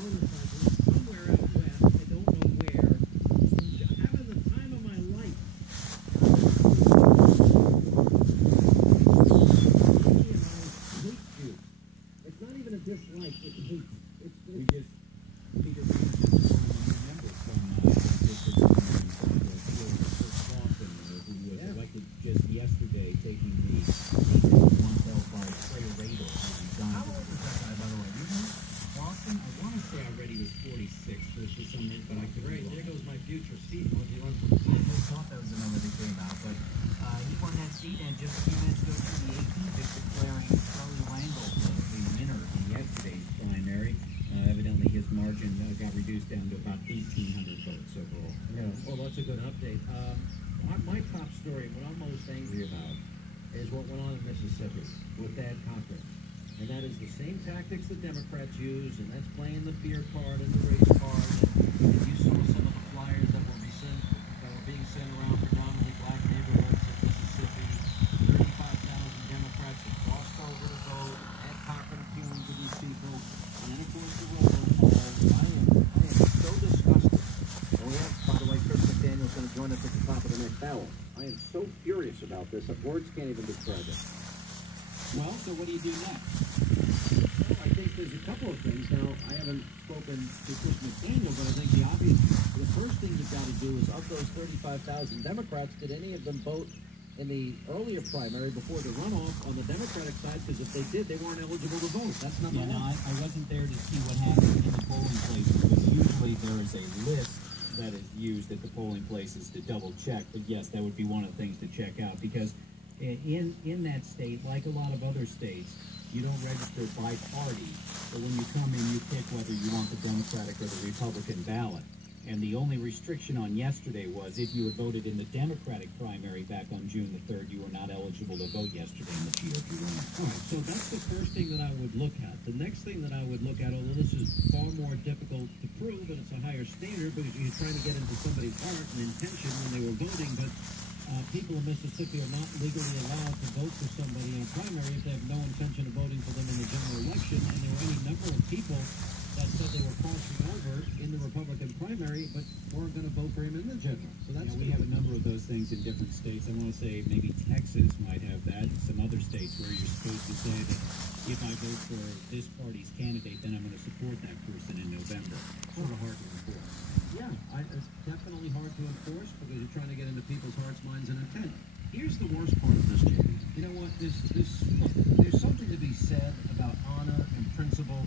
motorcycle somewhere out west. I don't know where. Having the time of my life. He and I hate you. It's not even a dislike. It's hate. We just Peter remember from District Boston, who was elected just yesterday, taking the 1L5 Trey Radel. How old is that guy, by the way? You know? Boston, I want to say I read he was 46 for some reason, but I could Great, be there wrong. goes my future seat. What do you want from the I thought that was the number that came out, but he won that seat, and just a few minutes ago through the 18th, it's declaring Charlie Wangle The winner in yesterday's primary. Evidently, his margin got reduced down to about 1,800 votes overall. Yeah, well, that's a good update. My top story, what I'm most angry about, is what went on in Mississippi with Thad Cochran. And that is the same tactics the Democrats use, and that's playing the fear card and the race card. And you saw some of the flyers that were being sent around predominantly black neighborhoods in Mississippi. 35,000 Democrats have crossed over to vote. Thad Cochran appealing to these people. And then, of course, the Roland Hall. I am so disgusted. And we have, by the way, Chris McDaniel's going to join us at the top of the next hour. I am so furious about this that words can't even describe it. Well, so what do you do next? Well, I think there's a couple of things. Now, I haven't spoken to Chris McDaniel, but I think the first thing you've got to do is, of those 35,000 Democrats, did any of them vote in the earlier primary before the runoff on the Democratic side? Because if they did, they weren't eligible to vote. That's number Yeah, one. no, I wasn't there to see what happened in the polling places, but usually there is a list that is used at the polling places to double check. But yes, that would be one of the things to check out, because in that state, like a lot of other states, you don't register by party. But when you come in, you pick whether you want the Democratic or the Republican ballot. And the only restriction on yesterday was if you had voted in the Democratic primary back on June the 3rd, you were not eligible to vote yesterday in the GOP runoff. All right, so that's the first thing that I would look at. The next thing that I would look at, although this is far more difficult to prove and it's a higher standard because you're trying to get into somebody's heart and intention when they were voting, but people in Mississippi are not legally allowed to vote for somebody in a primary if they have no intention of voting for them in the general election, and there were any number of people that said they were crossing over in the Republican primary, but weren't going to vote for him in the general. So that's We have a number of those things in different states. I want to say maybe Texas might have that, and some other states where you're supposed to say that if I vote for this party's candidate, then I'm going to support that person in November. Sort of hard to enforce. Yeah, it's definitely hard to enforce because you're trying to get into people's hearts, minds, and intent. Here's the worst part of this, Jimmy. You know what? There's something to be said about honor and principle.